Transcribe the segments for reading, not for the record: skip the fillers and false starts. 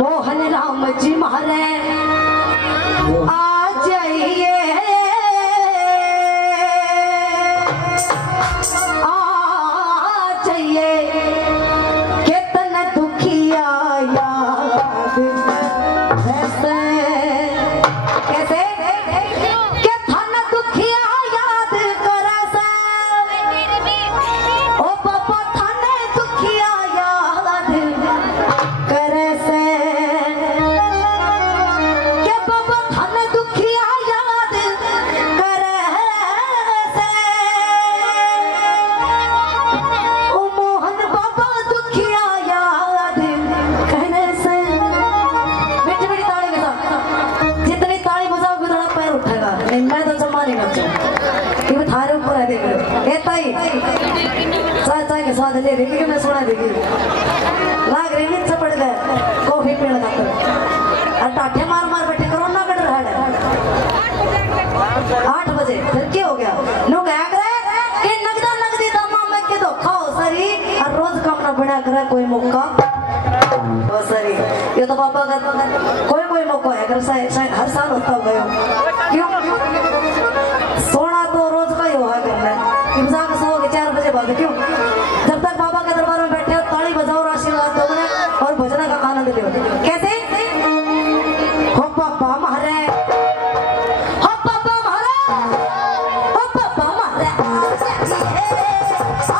मोहन राम जी मारे आ जाइए स्वाद ले रही कि मैं सुना देगी लाग रही नीचे पड़ गए कॉफी पीने का टाठे मार मार बैठे कोरोना कट रहा है 8 बजे फिर क्या हो गया लोग क्या करे कि नगदा नगदी दामा में के दो खाओ सरी और रोज कम ना बना करे कोई मौका ओ सरी ये तो पापा का कोई मौका है अगर शायद हर साल होता होगा क्यों सोना तो रोज का ही होगा करना इमसा का 4 बजे बाद क्यों जब तक बाबा के दरबार में बैठे हो ताली बजाओ और आशीर्वाद दो और भजन का आनंद लो कैसे हो पापा मारे हो पापा मारे हो पापा मारे आ जाइए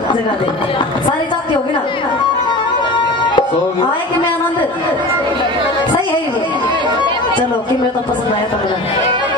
सारी जाती होगी ना आए कि मैं आनंद सही है ये चलो कि मैं तो पसंद आया तो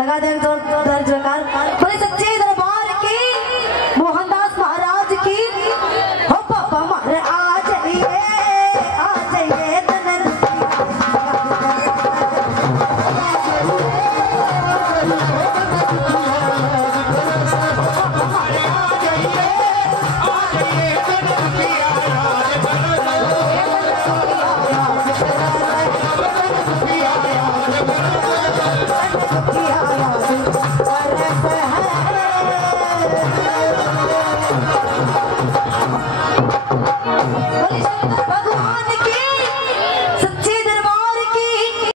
लगा दें जोरदार बड़े सच्चे दरबार की मोहनदास महाराज की हो पापा मारे आ जाइए तन